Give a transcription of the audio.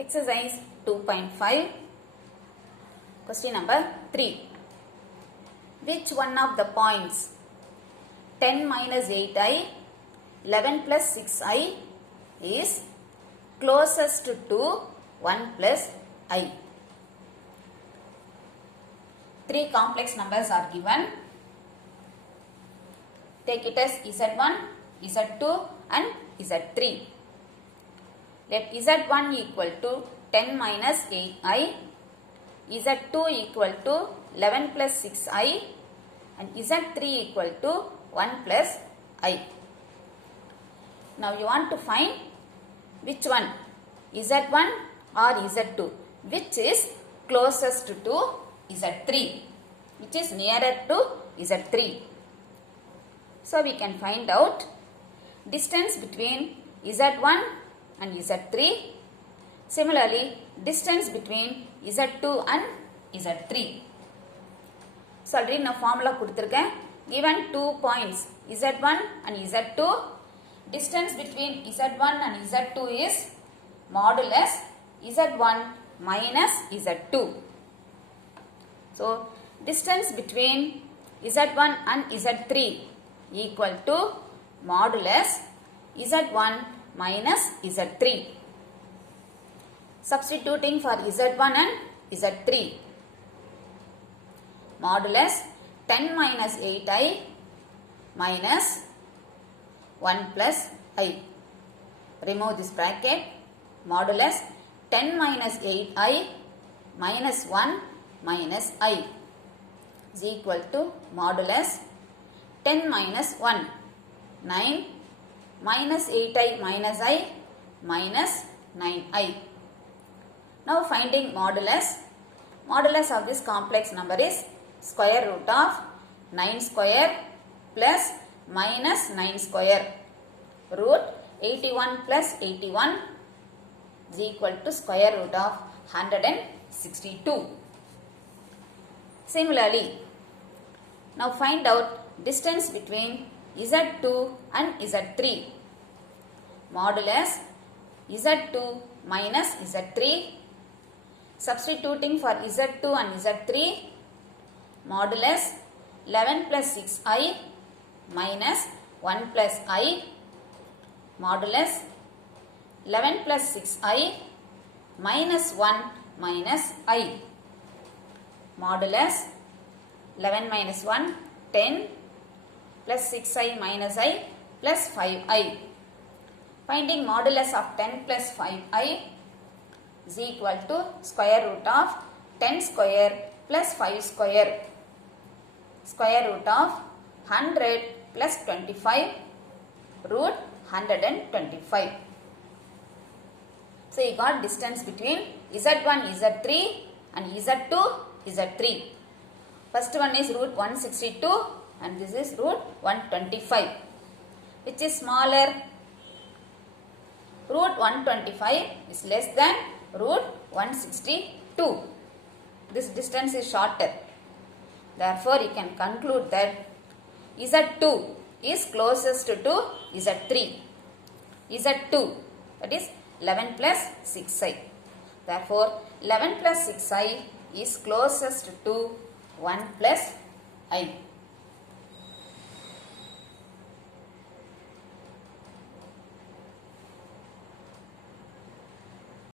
Exercise 2.5. Question number 3. Which one of the points 10 minus 8i, 11 plus 6i is closest to 1 plus I? Three complex numbers are given. Take it as Z1, Z2 and Z3. Let Z1 equal to 10 minus 8i, Z2 equal to 11 plus 6i and Z3 equal to 1 plus I. Now you want to find which one, Z1 or Z2, which is closest to Z3, which is nearer to Z3. So we can find out distance between Z1 and Z3. Similarly, distance between Z2 and Z3. So already na formula kuduthirken. Given 2 points Z1 and Z2, distance between Z1 and Z2 is modulus Z1 minus Z2. So distance between Z1 and Z3 equal to modulus Z1 minus Z3. Substituting for Z1 and Z3. Modulus 10 minus 8i minus 1 plus I. Remove this bracket. Modulus 10 minus 8i minus 1 minus I is equal to modulus 10 minus 1. 9 minus 8i minus I minus 9i. Now finding modulus. Modulus of this complex number is square root of 9 square plus minus 9 square. Root 81 plus 81 is equal to square root of 162. Similarly, now find out distance between Z2 and Z3. Modulus Z2 minus Z3. Substituting for Z2 and Z3, modulus 11 plus 6i minus 1 plus I, modulus 11 plus 6i minus 1 minus I, modulus 11 minus 1, 10 plus 6i minus I plus 5i. Finding modulus of 10 plus 5i is equal to square root of 10 square plus 5 square. Square root of 100 plus 25 root 125. So you got distance between Z1, Z3 and Z2, Z3. First one is root 162 and this is root 125. Which is smaller? Root 125 is less than root 162. This distance is shorter. Therefore, you can conclude that Z2 is closest to Z3. Z2, that is 11 plus 6i. Therefore, 11 plus 6i is closest to 1 plus I.